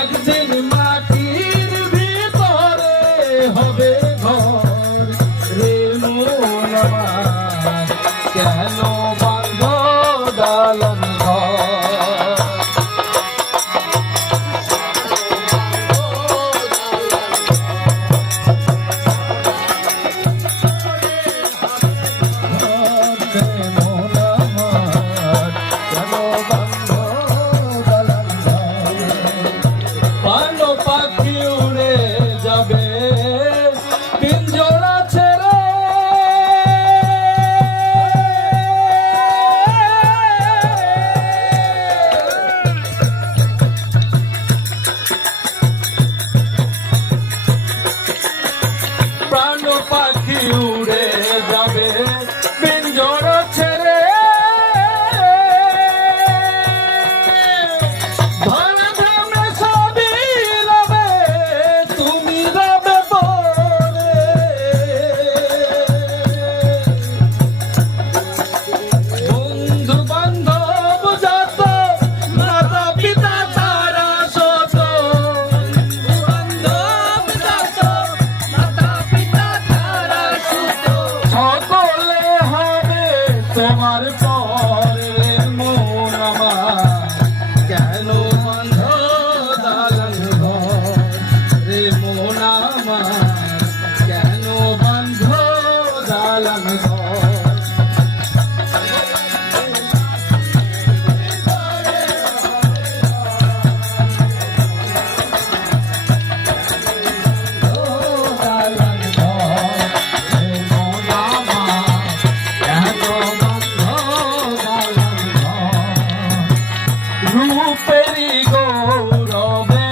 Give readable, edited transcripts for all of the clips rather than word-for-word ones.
একদিন মাটির ভিতরে হবে ঘর রে মন আমার, কেন বাঁধ দালান পাখি উড়ে যাবে পিঞ্জরা ছেড়ে, প্রাণ পাখি উড়ে যাবে পিঞ্জরা ছেড়ে, তোমার পরে মন আমার, কেন বাঁধ দালান ঘর রে মন আমার, কেন বাঁধ দালান ঘর। রূপেরি গৌরবে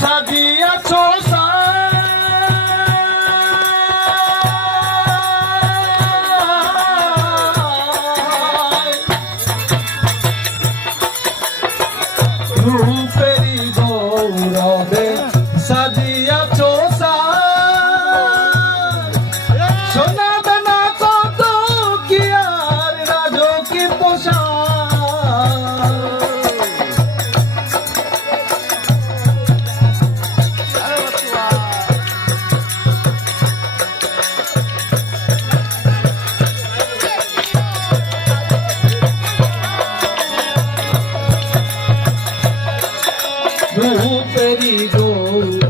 সাজিয়াছ রূপেরি গৌরবে সাজিয়াছ সোনা দানা কত কি আর রাজকি পোষা, রূপেরি গৌর